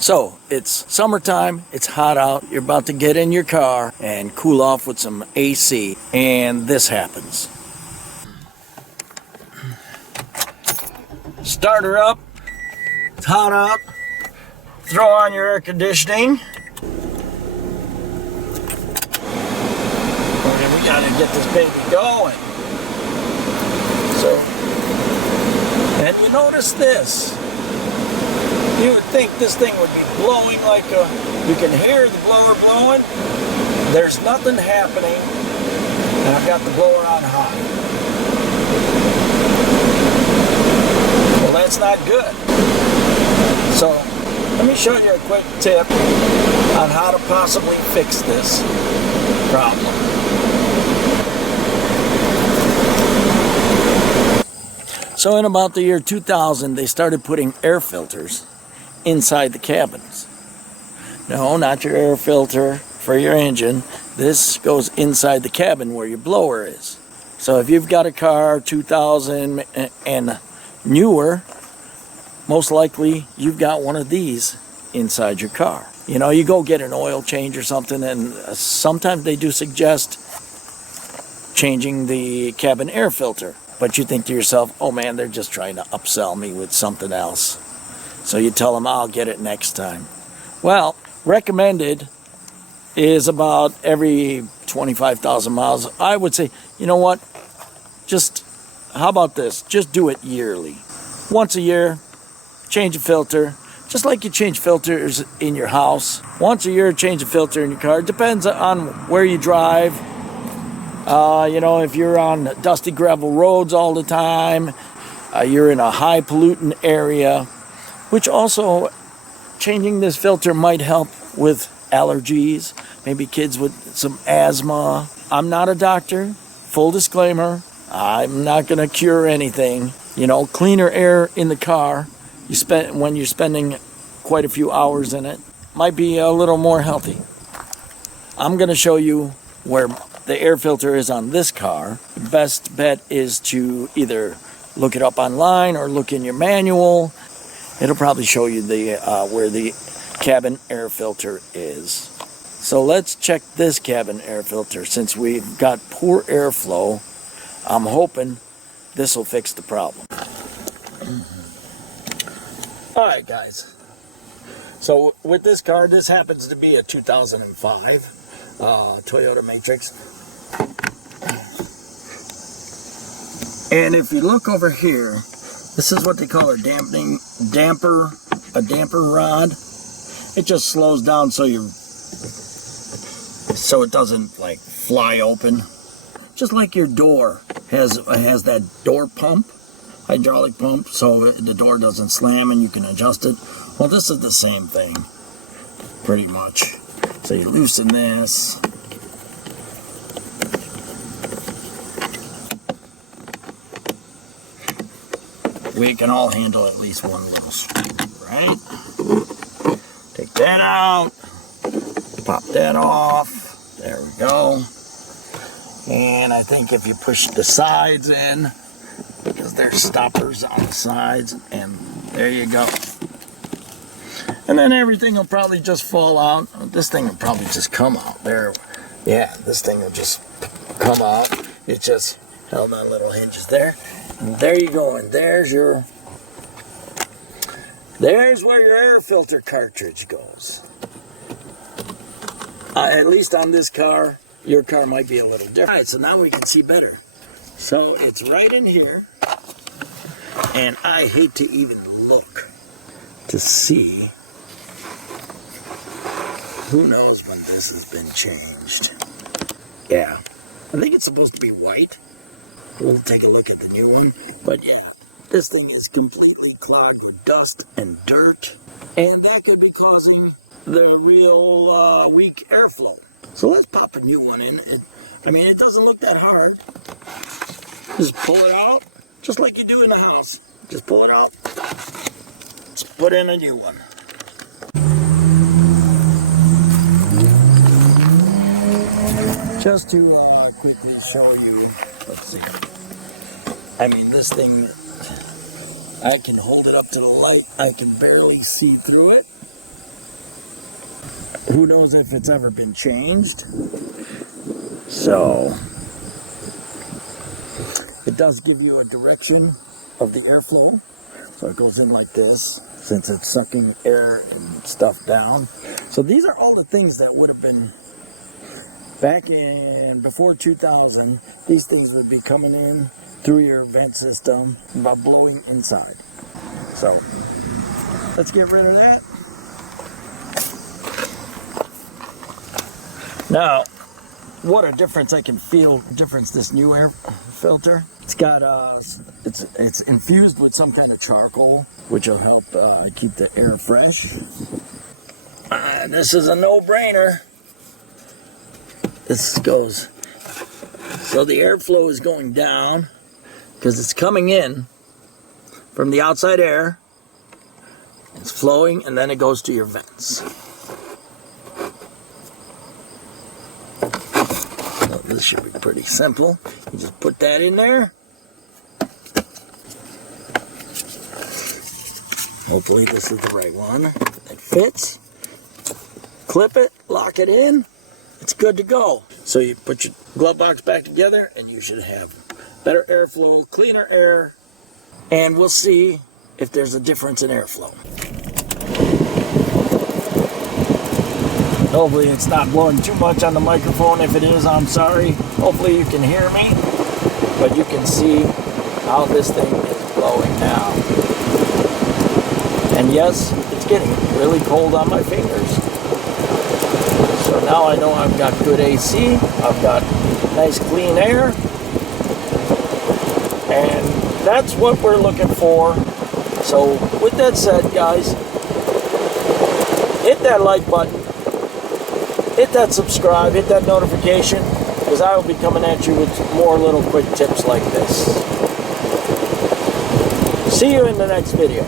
So it's summertime, it's hot out, you're about to get in your car and cool off with some AC, and this happens. Start her up, it's hot out, throw on your air conditioning. Okay, we gotta get this baby going. So, and you notice this. You would think this thing would be blowing like a, you can hear the blower blowing. There's nothing happening, and I've got the blower on high. Well, that's not good. So, let me show you a quick tip on how to possibly fix this problem. So in about the year 2000, they started putting air filters inside the cabins. No, not your air filter for your engine. This goes inside the cabin where your blower is. So if you've got a car 2000 and newer, most likely you've got one of these inside your car. You know, you go get an oil change or something, and sometimes they do suggest changing the cabin air filter. But you think to yourself, oh man, they're just trying to upsell me with something else. So you tell them, I'll get it next time. Well, recommended is about every 25,000 miles. I would say, you know what? Just, how about this? Just do it yearly. Once a year, change a filter. Just like you change filters in your house. Once a year, change a filter in your car. It depends on where you drive. You know, if you're on dusty gravel roads all the time, you're in a high pollutant area, which also changing this filter might help with allergies, maybe kids with some asthma. I'm not a doctor, full disclaimer. I'm not going to cure anything. You know, cleaner air in the car when you're spending quite a few hours in it might be a little more healthy. I'm going to show you where the air filter is on this car. The best bet is to either look it up online or look in your manual. It'll probably show you the where the cabin air filter is. So let's check this cabin air filter. Since we've got poor airflow, I'm hoping this will fix the problem. Alright guys, so with this car, this happens to be a 2005 Toyota Matrix. And if you look over here, this is what they call a damper rod. It just slows down so it doesn't like fly open. Just like your door has that door pump, hydraulic pump, so the door doesn't slam and you can adjust it. Well, this is the same thing, pretty much. So you loosen this. We can all handle at least one little screw, right? Take that out, pop that off, there we go. And I think if you push the sides in, because there's stoppers on the sides, and there you go. And then everything will probably just fall out. This thing will probably just come out there. Yeah, this thing will just come out. It just held on little hinges there. And there you go, and there's where your air filter cartridge goes. At least on this car, your car might be a little different. All right, so now we can see better. So it's right in here, and I hate to even look to see. Who knows when this has been changed? Yeah, I think it's supposed to be white. We'll take a look at the new one. But yeah, this thing is completely clogged with dust and dirt. And that could be causing the real weak airflow. So let's pop a new one in. I mean, it doesn't look that hard. Just pull it out, just like you do in the house. Just pull it out. Let's put in a new one. Just to quickly show you, let's see. I mean, this thing, I can hold it up to the light. I can barely see through it. Who knows if it's ever been changed. So it does give you a direction of the airflow. So it goes in like this, since it's sucking air and stuff down. So these are all the things that would have been back in before 2000. These things would be coming in through your vent system by blowing inside. So let's get rid of that. Now, what a difference I can feel, this new air filter. It's got it's infused with some kind of charcoal, which will help keep the air fresh. This is a no-brainer. This goes, so the airflow is going down because it's coming in from the outside air. It's flowing, and then it goes to your vents. So this should be pretty simple. You just put that in there. Hopefully this is the right one that fits. Clip it, lock it in, it's good to go. So you put your glove box back together and you should have better airflow, cleaner air, and we'll see if there's a difference in airflow. Hopefully it's not blowing too much on the microphone. If it is, I'm sorry. Hopefully you can hear me, but you can see how this thing is blowing now. And yes, it's getting really cold on my fingers. So now I know I've got good AC, I've got nice clean air, and that's what we're looking for. So with that said, guys, hit that like button, hit that subscribe, hit that notification, because I will be coming at you with more little quick tips like this. See you in the next video.